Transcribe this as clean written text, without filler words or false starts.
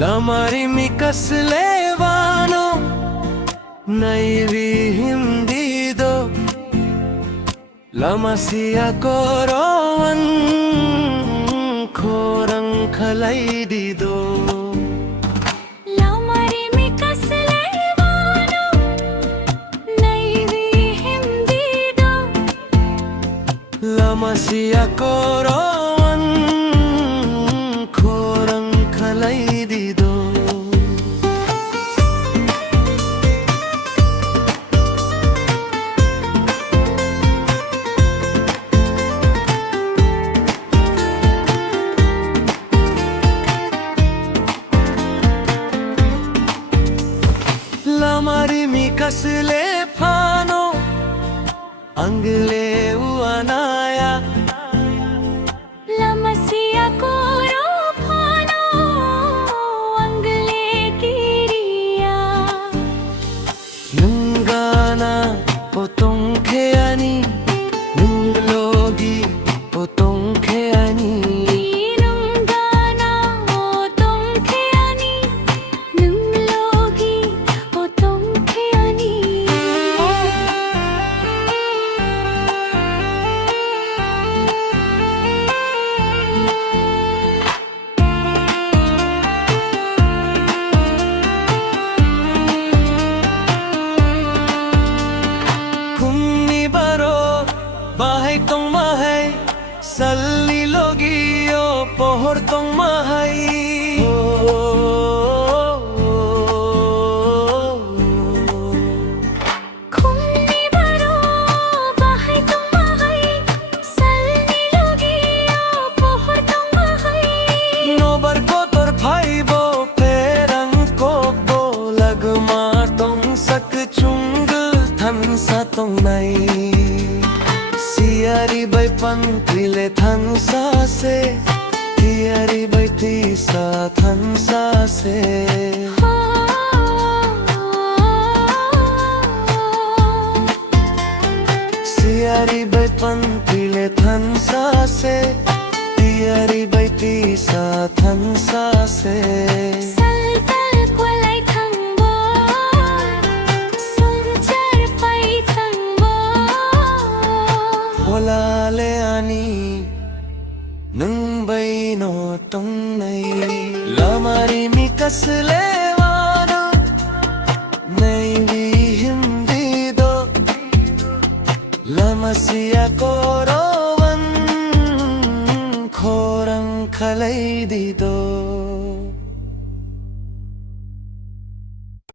Lamari mi kaslevano naivi hindido Lamasia korowan khorang khalaidido Lamari mi kaslevano naivi hindido Lamasia korowan khorang khalaidido Lamari mi kaslevano angle uanaya Lamasia koropano angle kiriya Nungana potong kheani nunglogi potong kheani Nunggana otong kheani nunglogi otong kheani Kumni baro bahai tong mahai salli logi o pohor tong mahai Khumni baro bahai tong mahai salni logi o pohor tong mahai Nobar ko tor phai bo perang ko bo lagma tong sak chung than sa tong nai siari bai pantrile than sa se tiari bai ti sa than sa se siari bai pantrile than sa se tiari bai ti sa than sa se Saltal kwalai thangbo sungchar pai thangbo hola le ani nung bai no tong nai lamari mi kaslevano nai vi hindi do lamasia korowan khorang khalai di do